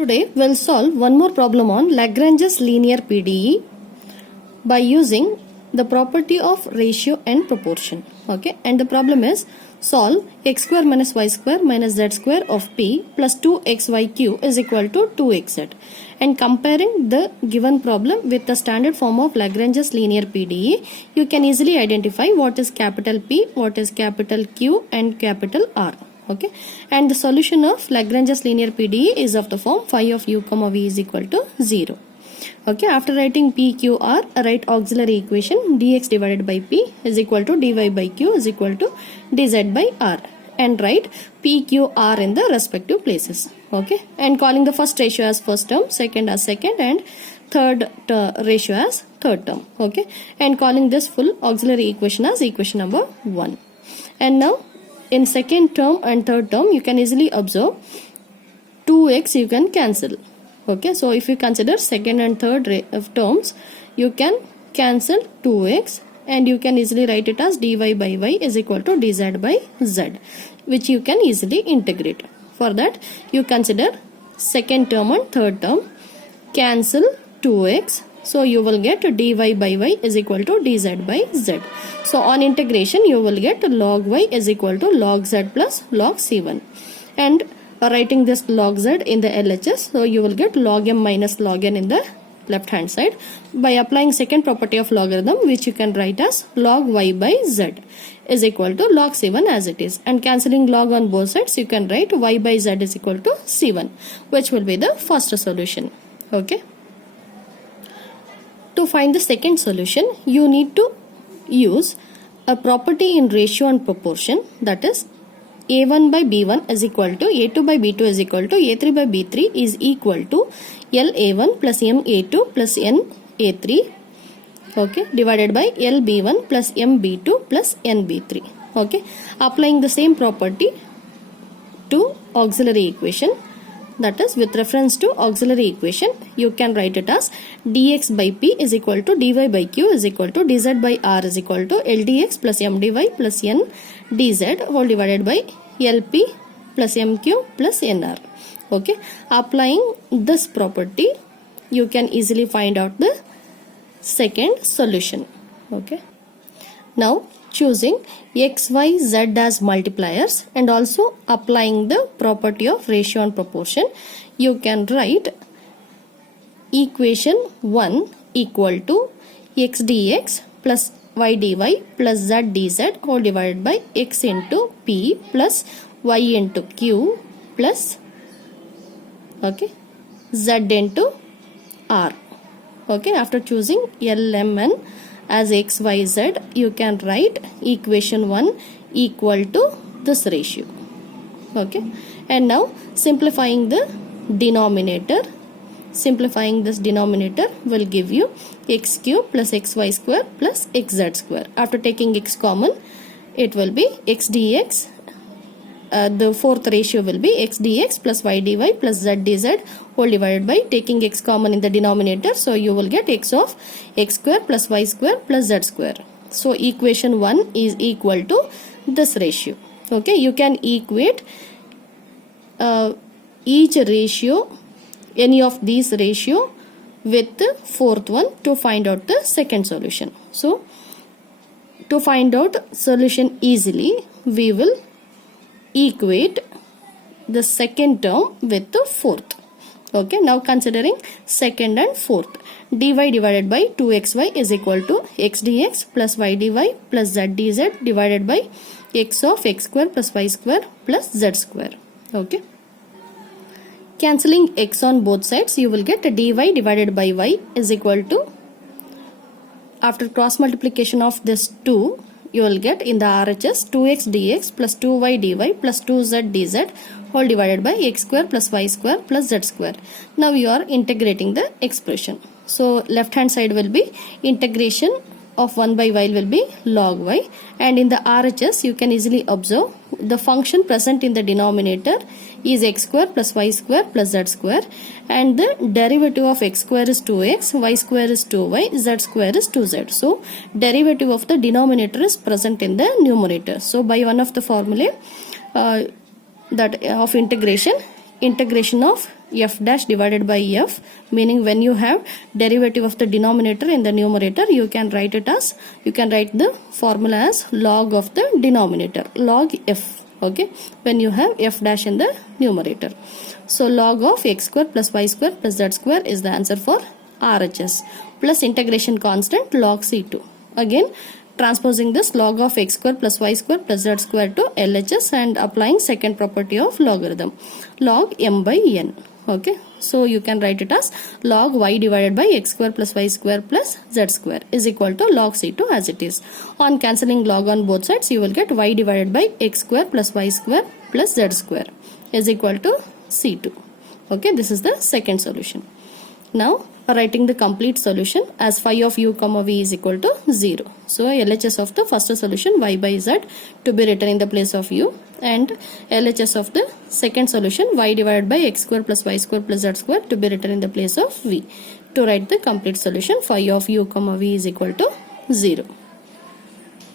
Today we'll solve one more problem on Lagrange's linear PDE by using the property of ratio and proportion. Okay, and the problem is solve x square minus y square minus z square of p plus 2xyq is equal to 2xz, and comparing the given problem with the standard form of Lagrange's linear PDE, you can easily identify what is capital P, what is capital Q and capital R. Okay, and the solution of Lagrange's linear PDE is of the form phi of u comma v is equal to 0. Okay, after writing p, q, r, write auxiliary equation dx divided by p is equal to dy by q is equal to dz by r, and write p, q, r in the respective places. Okay, and calling the first ratio as first term, second as second, and third ratio as third term. Okay, and calling this full auxiliary equation as equation number 1. And now in second term and third term, you can easily observe 2x you can cancel. Okay, so if you consider second and third terms, you can cancel 2x and you can easily write it as dy by y is equal to dz by z, which you can easily integrate. For that, you consider second term and third term, cancel 2x. So you will get dy by y is equal to dz by z. So on integration, you will get log y is equal to log z plus log c1. And writing this log z in the LHS, so you will get log m minus log n in the left hand side by applying second property of logarithm, which you can write as log y by z is equal to log c1 as it is, and cancelling log on both sides, you can write y by z is equal to c1, which will be the first solution. Okay. To find the second solution, you need to use a property in ratio and proportion, that is a1 by b1 is equal to a2 by b2 is equal to a3 by b3 is equal to la1 plus ma2 plus na3, okay, divided by lb1 plus mb2 plus nb3. Okay, applying the same property to auxiliary equation, that is with reference to auxiliary equation, you can write it as dx by p is equal to dy by q is equal to dz by r is equal to ldx plus mdy plus n dz whole divided by lp plus mq plus nr. Okay, applying this property, you can easily find out the second solution. Okay, now choosing x, y, z as multipliers and also applying the property of ratio and proportion, you can write equation 1 equal to x dx plus y dy plus z dz whole divided by x into p plus y into q plus, okay, z into r. Okay, after choosing L, M, N as x, y, z, you can write equation 1 equal to this ratio. Okay, and now simplifying the denominator, simplifying this denominator will give you x cube plus xy square plus xz square. After taking x common, it will be x dx. The fourth ratio will be x dx plus y dy plus z dz whole divided by taking x common in the denominator. So you will get x of x square plus y square plus z square. So equation 1 is equal to this ratio. Okay, you can equate each ratio, any of these ratio with the fourth one to find out the second solution. So to find out solution easily, we will equate the second term with the fourth. Okay, now considering second and fourth, dy divided by 2xy is equal to x dx plus y dy plus z dz divided by x of x square plus y square plus z square. Okay, cancelling x on both sides, you will get dy divided by y is equal to, after cross multiplication of this 2, you will get in the RHS 2x dx plus 2y dy plus 2z dz whole divided by x square plus y square plus z square. Now you are integrating the expression. So left hand side will be integration of 1 by y will be log y, and in the RHS you can easily observe the function present in the denominator is x square plus y square plus z square, and the derivative of x square is 2x, y square is 2y, z square is 2z. So derivative of the denominator is present in the numerator. So by one of the formulae that of integration of f dash divided by f, meaning when you have derivative of the denominator in the numerator, you can write the formula as log of the denominator, log f. Okay, when you have f dash in the numerator. So log of x square plus y square plus z square is the answer for RHS, plus integration constant log C2. Again, transposing this log of x square plus y square plus z square to LHS and applying second property of logarithm, log m by n. Okay, so you can write it as log y divided by x square plus y square plus z square is equal to log C2 as it is. On cancelling log on both sides, you will get y divided by x square plus y square plus z square is equal to C2. Okay, this is the second solution. Now writing the complete solution as phi of u comma v is equal to 0. So LHS of the first solution y by z to be written in the place of u, and LHS of the second solution y divided by x square plus y square plus z square to be written in the place of v. To write the complete solution, phi of u comma v is equal to 0.